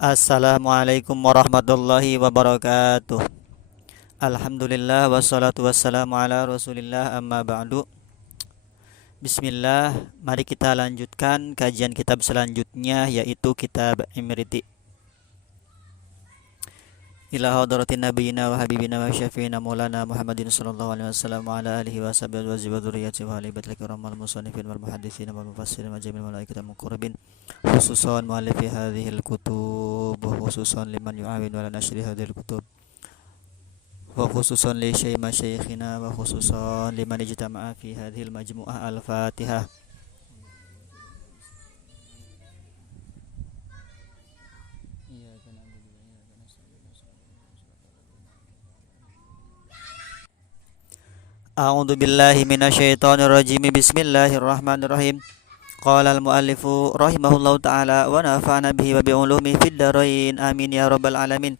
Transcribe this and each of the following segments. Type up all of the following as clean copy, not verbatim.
Assalamualaikum warahmatullahi wabarakatuh. Alhamdulillah wassalatu wassalamu ala Rasulillah amma ba'du. Bismillah, mari kita lanjutkan kajian kitab selanjutnya yaitu kitab Imriti. Ila hadratin nabiyina wa habibina wa syafiina maulana Muhammadin sallallahu alaihi wasallam wa ala alihi wa sahbihi wa dzurriyyati wa ali batil kiramal musannifin wal muhadditsin wal mufassirin wa jami'il malaikatil muqarrabin khususan muallifi hadhil kutub wa khususan liman yu'awin ala nashri hadhil kutub wa khususan li syekh masyayikhina wa khususan liman ijtama'a fi hadhil majmu'ah al-Fatihah. A'udzu billahi minasyaitonir rajim. Bismillahirrahmanirrahim. Qala al-muallifu rahimahullahu taala wa nafa'ana bihi wa bi ulumihi fid dharain. Amin ya rabbal alamin.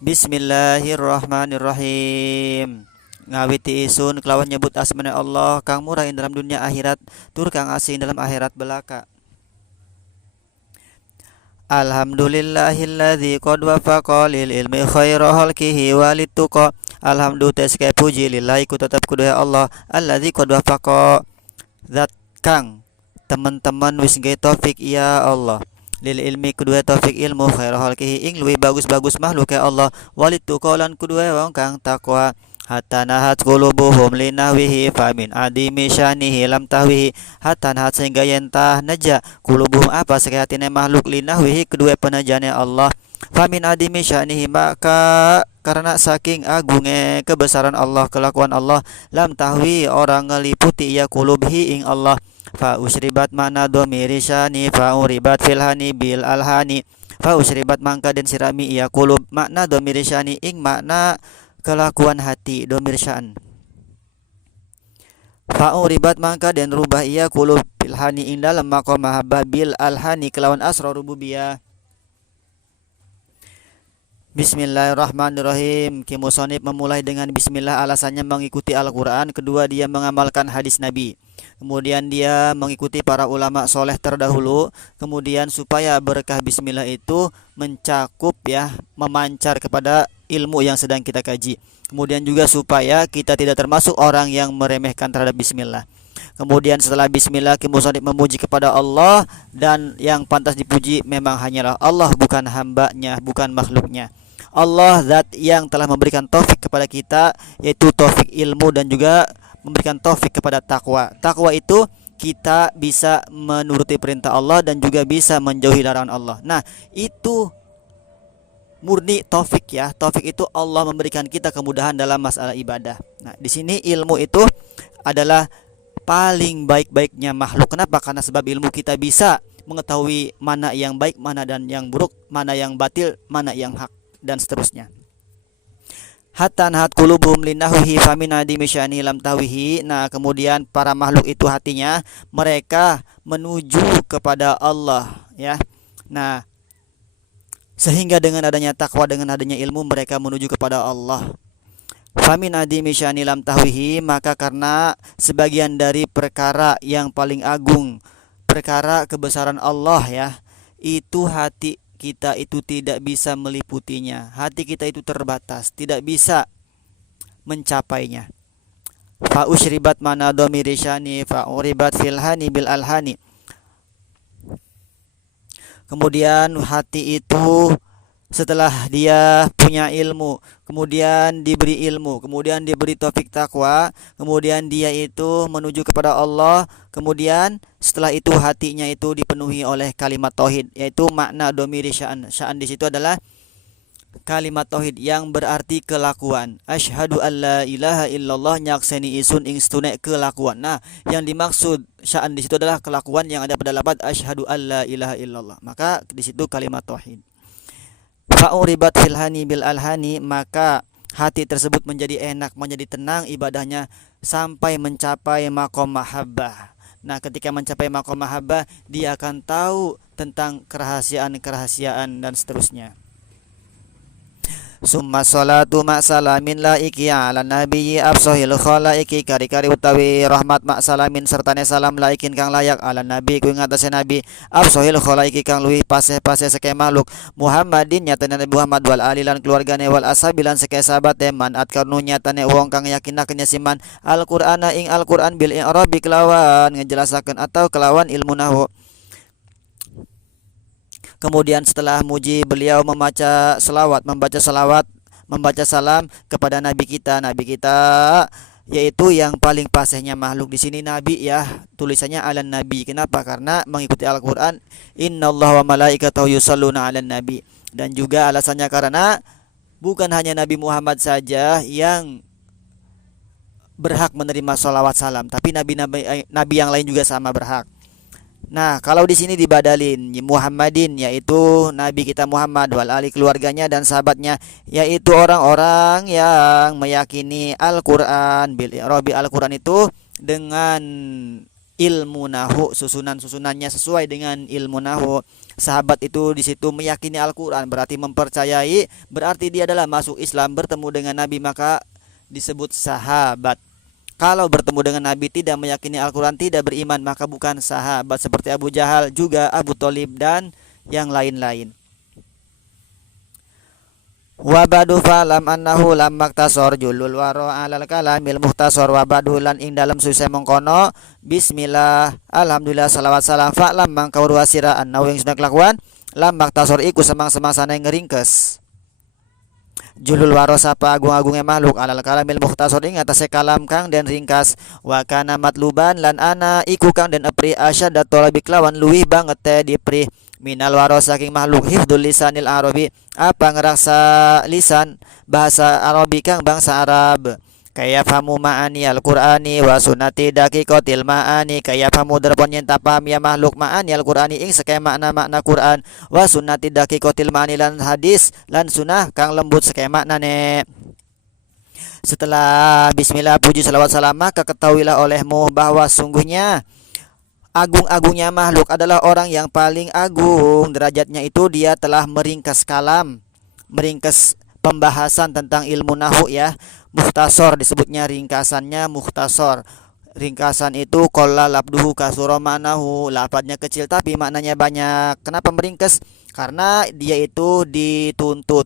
Bismillahirrahmanirrahim. Ngawiti isun kelawan nyebut asmana Allah kang murah ing dalam dunia akhirat tur kang asing dalam akhirat belaka. Alhamdulillahilladzi qad wafaqa lil ilmi khaira halqihi walituqa. Alhamdulillah sekali puji lillahi ku tetap kudu Allah alladzi qad wafaqa zat kang teman-teman wis gawe taufik ya Allah lil ilmi kedua taufik ilmu khaira halqihi ing luwih bagus-bagus makhluk ya Allah walituqa lan kedua wong kang takwa hatta nahat qulubuhum linahwihi famin adimi syanihi lam tahwihi hatta nahat sehingga yentah naja qulubuhum apa sekatine makhluk linahwihi kedua penajane Allah famin adimi syanihi maka karena saking agungnya kebesaran Allah kelakuan Allah lam tahwi orang ngeliputi ya qulubhi ing Allah fa usribat mana domiri syani fa uribat filhani bil alhani fa usribat mangka den sirami ya qulub makna domiri syani ing makna kelakuan hati domir sya'an fa'uribat mangka dan rubah ia kulub bilhani ing dalam maqam mahabbah bil alhani kelawan asra rububiyah. Bismillahirrahmanirrahim. Kimusonib memulai dengan bismillah alasannya mengikuti Al-Quran. Kedua dia mengamalkan hadis Nabi. Kemudian dia mengikuti para ulama soleh terdahulu. Kemudian supaya berkah bismillah itu mencakup ya, memancar kepada ilmu yang sedang kita kaji. Kemudian juga supaya kita tidak termasuk orang yang meremehkan terhadap bismillah. Kemudian setelah bismillah kimusonib memuji kepada Allah. Dan yang pantas dipuji memang hanyalah Allah, bukan hambanya, bukan makhluknya. Allah zat yang telah memberikan taufik kepada kita, yaitu taufik ilmu dan juga memberikan taufik kepada takwa. Takwa itu kita bisa menuruti perintah Allah dan juga bisa menjauhi larangan Allah. Nah, itu murni taufik ya. Taufik itu Allah memberikan kita kemudahan dalam masalah ibadah. Nah, di sini ilmu itu adalah paling baik-baiknya makhluk. Kenapa? Karena sebab ilmu kita bisa mengetahui mana yang baik, mana dan yang buruk, mana yang batil, mana yang hak, dan seterusnya. Hatta nahat qulubuhum linahwihi famin adimi syani lam tawihi. Nah, kemudian para makhluk itu hatinya mereka menuju kepada Allah ya. Nah, sehingga dengan adanya takwa, dengan adanya ilmu mereka menuju kepada Allah. Famin adimi syani lam tahwihi, maka karena sebagian dari perkara yang paling agung, perkara kebesaran Allah ya, itu hati kita itu tidak bisa meliputinya. Hati kita itu terbatas, tidak bisa mencapainya. Fa usyribat mana dhamiri syani fa uribat filhani bil alhani. Kemudian hati itu setelah dia punya ilmu, kemudian diberi ilmu, kemudian diberi taufik takwa, kemudian dia itu menuju kepada Allah, kemudian setelah itu hatinya itu dipenuhi oleh kalimat tauhid, yaitu makna domiri sya'an. Sya'an di situ adalah kalimat tauhid yang berarti kelakuan. Asyhadu alla ilaha illallah nyakseni isun ing stune kelakuan. Nah, yang dimaksud sya'an di situ adalah kelakuan yang ada pada lafaz asyhadu alla ilaha illallah. Maka di situ kalimat tauhid. Fa'uribat filhani bil alhani, maka hati tersebut menjadi enak, menjadi tenang ibadahnya sampai mencapai maqam mahabbah. Nah, ketika mencapai maqam mahabbah, dia akan tahu tentang kerahasiaan-kerahasiaan dan seterusnya. Summa salatu ma salamin laiki ala nabiyyi absohil khalaiki kari-kari utawi rahmat ma salamin sertane salam laikin kang layak ala nabi ku ngatasé nabi absohil khalaiki kang luwih paseh-paseh seke makhluk Muhammadin nyatane Nabi Muhammad wal alilan keluargane wal asabilan seke sabate man atkarnu nyatane wong kang yakinakeun siman Al-Qur'ana ing Al-Qur'an bil i'rabi kelawan ngejelasakeun atau kelawan ilmu nahwu. Kemudian setelah muji beliau membaca salam kepada Nabi kita yaitu yang paling pasehnya makhluk di sini Nabi ya, tulisannya alan Nabi. Kenapa? Karena mengikuti Al-Qur'an innallaha wa malaikatahu yusholluna 'alan nabi. Dan juga alasannya karena bukan hanya Nabi Muhammad saja yang berhak menerima sholawat salam, tapi nabi yang lain juga sama berhak. Nah, kalau di sini dibadalin Muhammadin yaitu Nabi kita Muhammad wal ali keluarganya dan sahabatnya yaitu orang-orang yang meyakini Al-Qur'an bil i'rabi Al-Qur'an itu dengan ilmu nahwu, susunan-susunannya sesuai dengan ilmu nahwu. Sahabat itu di situ meyakini Al-Qur'an berarti mempercayai, berarti dia adalah masuk Islam bertemu dengan Nabi maka disebut sahabat. Kalau bertemu dengan Nabi tidak meyakini Al-Quran, tidak beriman, maka bukan sahabat seperti Abu Jahal, juga Abu Thalib dan yang lain-lain. Wabadu falam annahu lam maktasor julul waro alal kalamil muhtasor wabadu lan ing dalam susah mengkono bismillah alhamdulillah salawat salam fa'lam mangkau ruasira annahu yang sudah kelakuan lam maktasor iku semang-semang sana ngeringkes julul waros apa agung-agungnya makhluk alal kalamil mukhtasar ing atase kalam kang den ringkas wa kana matluban lan ana iku kang den epri asyad talabi lawan luwih banget teh dipri minal waros saking makhluk hifdzul lisanil arabi apa ngeraksa lisan bahasa Arabi kang bangsa Arab kaya famu ma'ani al-Qur'ani wa sunnati daqiqatil ma'ani kaya famu derpon yen paham ya makhluk ma'ani al-Qur'ani ing seke makna Qur'an wa sunnati daqiqatil ma'ani lan hadis lan sunnah kang lembut seke maknane. Setelah bismillah puji salawat salam maka ketahuilah olehmu bahwa sungguhnya agung-agungnya makhluk adalah orang yang paling agung derajatnya itu dia telah meringkas kalam, meringkas pembahasan tentang ilmu nahwu ya. Mukhtasar disebutnya ringkasannya mukhtasar. Ringkasan itu qalla labduhu kasura ma'nahu, lafadznya kecil tapi maknanya banyak. Kenapa meringkas? Karena dia itu dituntut.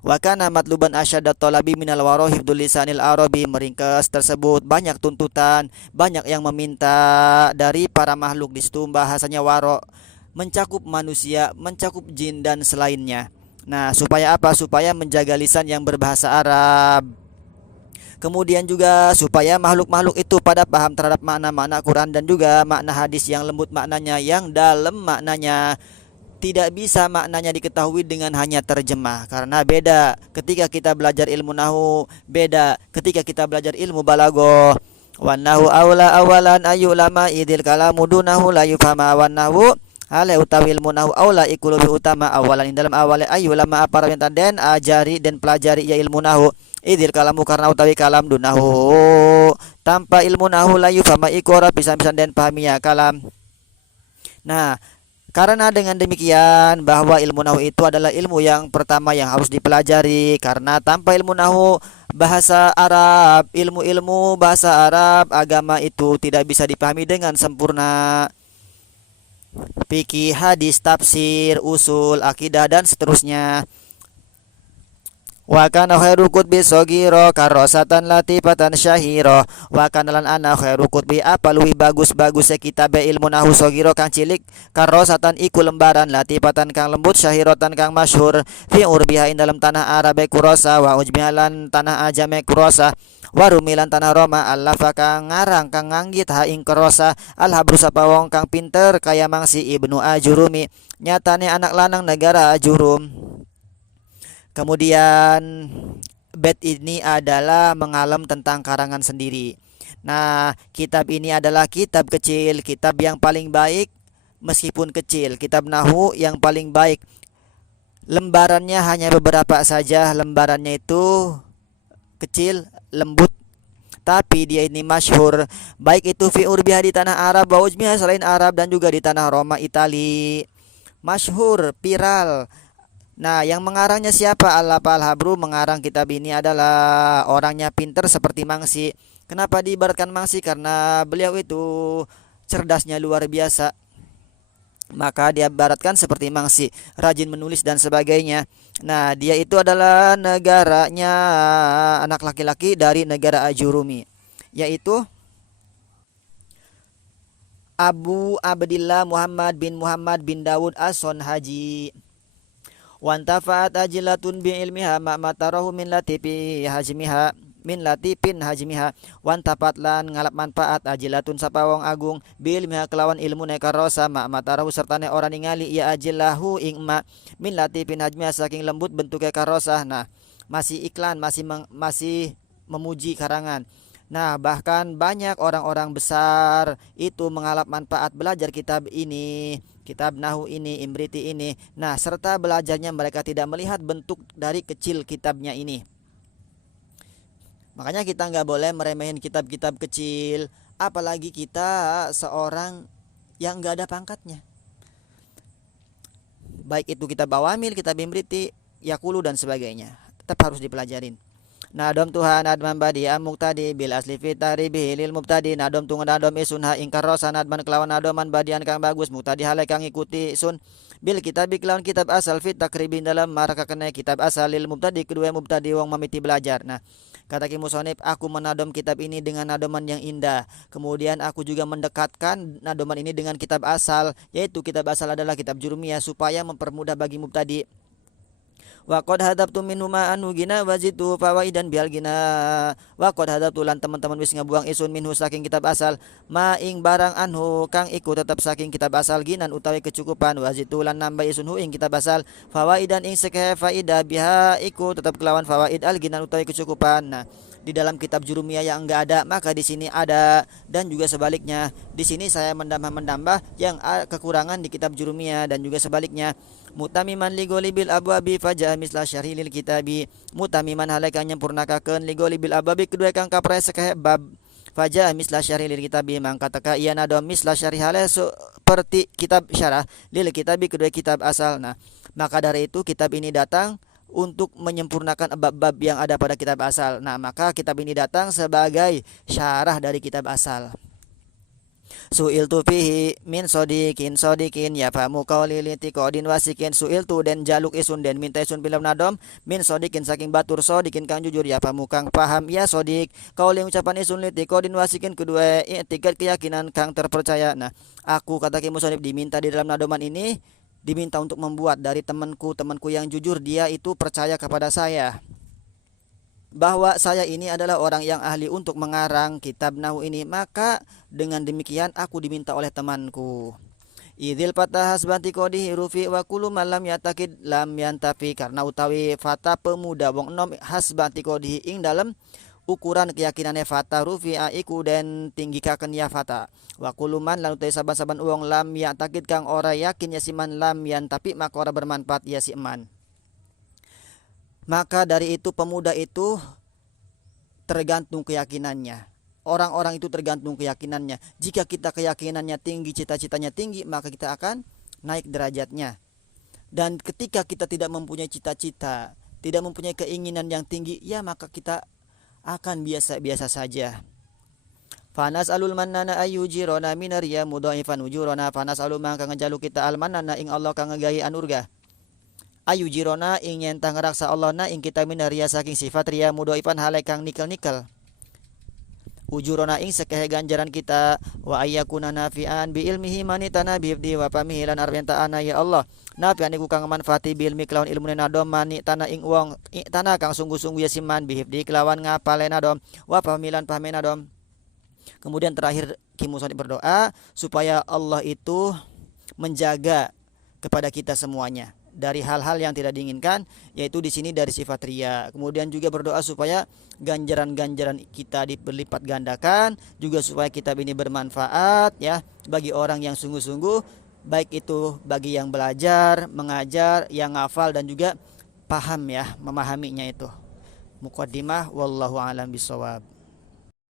Wa kana matluban asyaddat talabi minal waro hifdzul lisanil arabi, meringkas tersebut banyak tuntutan, banyak yang meminta dari para makhluk. Di situ bahasanya waro mencakup manusia, mencakup jin dan selainnya. Nah, supaya apa? Supaya menjaga lisan yang berbahasa Arab. Kemudian juga supaya makhluk-makhluk itu pada paham terhadap makna-makna Quran dan juga makna hadis yang lembut maknanya, yang dalam maknanya. Tidak bisa maknanya diketahui dengan hanya terjemah, karena beda ketika kita belajar ilmu nahwu, beda ketika kita belajar ilmu balaghah. Wan nahwu aula awalan ayu lama idil kalamu dunahu la yufhama wan nahwu ale utawi ilmu nahwu aula iku lebih utama awalan ing dalam awale ayu lama apa yang den ajari dan pelajari ya ilmu nahwu idil kalamu karena utawi kalam dunahu tanpa ilmu nahwu la yufhama iku ora pisan-pisan den pahami ya kalam. Nah, karena dengan demikian bahwa ilmu nahwu itu adalah ilmu yang pertama yang harus dipelajari, karena tanpa ilmu nahwu bahasa Arab, ilmu-ilmu bahasa Arab agama itu tidak bisa dipahami dengan sempurna. Fikih, hadis, tafsir, usul, akidah dan seterusnya. Wa kana khairu kutbi sogiro karosatan latifatan syahiro wa kana lan ana khairu kutbi apa luwih bagus-bagus kitab ilmu nahwu sogiro kang cilik karosatan iku lembaran latifatan kang lembut syahirotan kang masyhur fi urbiha ing dalam tanah Arab kurosa wa ujmialan tanah ajame kurosa warumilan tanah Roma allafa kang ngarang kang nganggit ha ing kurosa alhabru sapa wong kang pinter kaya mangsi Ibnu Ajurumi nyatane anak lanang negara Ajurum. Kemudian bait ini adalah mengalem tentang karangan sendiri. Nah, kitab ini adalah kitab kecil, kitab yang paling baik meskipun kecil, kitab nahwu yang paling baik. Lembarannya hanya beberapa saja, lembarannya itu kecil, lembut, tapi dia ini masyhur, baik itu fi urbiha di tanah Arab, wa ujmiha selain Arab dan juga di tanah Roma, Itali. Masyhur, viral. Nah, yang mengarangnya siapa? Al-Lapa Al-Habru. Mengarang kitab ini adalah orangnya pinter seperti Mangsi. Kenapa diibaratkan Mangsi? Karena beliau itu cerdasnya luar biasa. Maka dia baratkan seperti Mangsi, rajin menulis dan sebagainya. Nah, dia itu adalah negaranya anak laki-laki dari negara Ajurumi, yaitu Abu Abdillah Muhammad bin Dawud As-Son Haji. Wantafa'at ajilatun bi ilmiha ma matarahu min latifi hajmiha min latifin hajmiha wantapat lan ngalap manfaat ajilatun sapawong agung bil ilmiha kelawan ilmu nekarosa ma matarahu sertane orang ningali ya ajillahu ing ma min latifin hajmiha saking lembut bentuknya karosa. Nah, masih iklan, masih memuji karangan. Nah, bahkan banyak orang-orang besar itu mengalap manfaat belajar kitab ini, kitab Nahu ini, Imriti ini. Nah, serta belajarnya mereka tidak melihat bentuk dari kecil kitabnya ini. Makanya kita nggak boleh meremehin kitab-kitab kecil, apalagi kita seorang yang nggak ada pangkatnya. Baik itu kitab Awamil, kitab Imriti, Yakulu dan sebagainya. Tetap harus dipelajarin. Nadom Tuhan adman badi muktadi bil asli fitari bihilil mubtadi nadom tungan nadom isun ha ingkar rosa nadman kelawan nadoman badian kang bagus muktadi halai kang ikuti sun bil kitab kelawan kitab asal fit takribin dalam maraka kena kitab asal lil mubtadi kedua mubtadi wong mamiti belajar. Nah, kata Ki Musonib, aku menadom kitab ini dengan nadoman yang indah. Kemudian aku juga mendekatkan nadoman ini dengan kitab asal, yaitu kitab asal adalah kitab Jurumiyah, supaya mempermudah bagi mubtadi. Wa qad hadabtu minhu ma anu gina wajitu fawaidan bial gina wa qad hadabtu lan teman-teman wis ngabuang isun minhu saking kitab asal ma ing barang anhu kang iku tetap saking kitab asal ginan utawi kecukupan wajitu lan nambah isun hu ing kitab asal fawaidan ing sekeh faida biha iku tetap kelawan fawaid al ginan utawi kecukupan. Nah, di dalam kitab Jurumiyah yang enggak ada maka di sini ada, dan juga sebaliknya. Di sini saya menambah yang kekurangan di kitab Jurumiyah dan juga sebaliknya. Mutamiman ligolibil abwabi faja misla syarhi lil kitabi mutamiman halakan nyempurnakakeun ligolibil abwabi kedua kang kaprai sekeh bab faja misla syarhi lil kitabi mangka teka ieu nadom misla syarhi hale seperti kitab syarah lil kitabi kedua kitab asal. Nah, maka dari itu kitab ini datang untuk menyempurnakan bab-bab yang ada pada kitab asal. Nah, maka kitab ini datang sebagai syarah dari kitab asal. Su'il tu fihi min sodikin ya famu qauli litiqodin wasikin su'il tu den jaluk isun den minta isun bilam nadom min sodikin saking batur sodikin kang jujur ya famu kang paham ya sodik qauli ucapan isun litiqodin wasikin kedua tiga keyakinan kang terpercaya. Nah, aku kata Ki Musonib diminta di dalam nadoman ini diminta untuk membuat dari temanku yang jujur, dia itu percaya kepada saya bahwa saya ini adalah orang yang ahli untuk mengarang kitab Nahu ini. Maka dengan demikian aku diminta oleh temanku. Idil patah hasbanti kodi rufi wa kullu malam yatakid lam yantafi, karena utawi fata pemuda wong enom hasbanti kodi ing dalam ukuran keyakinannya fata rufi aiku dan tinggi kaken ya fata wa kullu man lan utawi saban-saban wong lam yatakid kang ora yakin ya siman lam yantafi maka ora bermanfaat ya si eman. Maka dari itu pemuda itu tergantung keyakinannya. Orang-orang itu tergantung keyakinannya. Jika kita keyakinannya tinggi, cita-citanya tinggi, maka kita akan naik derajatnya. Dan ketika kita tidak mempunyai cita-cita, tidak mempunyai keinginan yang tinggi, ya maka kita akan biasa-biasa saja. Fanas alul manana ayujirona minariya mudhaifan ujurona fanas alul mangka ngejalu kita almanana ing Allah kang ngegahi anurga. Ayu jirona ing nyentang raksa Allah na ing kita minaria saking sifat ria mudhoifan hale kang nikel-nikel. Ujurona ing sekehe ganjaran kita wa ayyakuna nafi'an bi ilmihi manitana bi wa pamihi lan arwenta ana ya Allah. Nafi'an iku kang manfaati bi ilmi kelawan ilmune nadom manitana ing wong tanah kang sungguh-sungguh ya siman bi kelawan ngapale nadom wa pamilan pahme nadom. Kemudian terakhir Ki Musonib berdoa supaya Allah itu menjaga kepada kita semuanya dari hal-hal yang tidak diinginkan, yaitu di sini dari sifat ria. Kemudian juga berdoa supaya ganjaran-ganjaran kita berlipat gandakan, juga supaya kitab ini bermanfaat ya bagi orang yang sungguh-sungguh, baik itu bagi yang belajar, mengajar, yang hafal dan juga paham ya, memahaminya itu. Muqaddimah wallahu alam bisawab.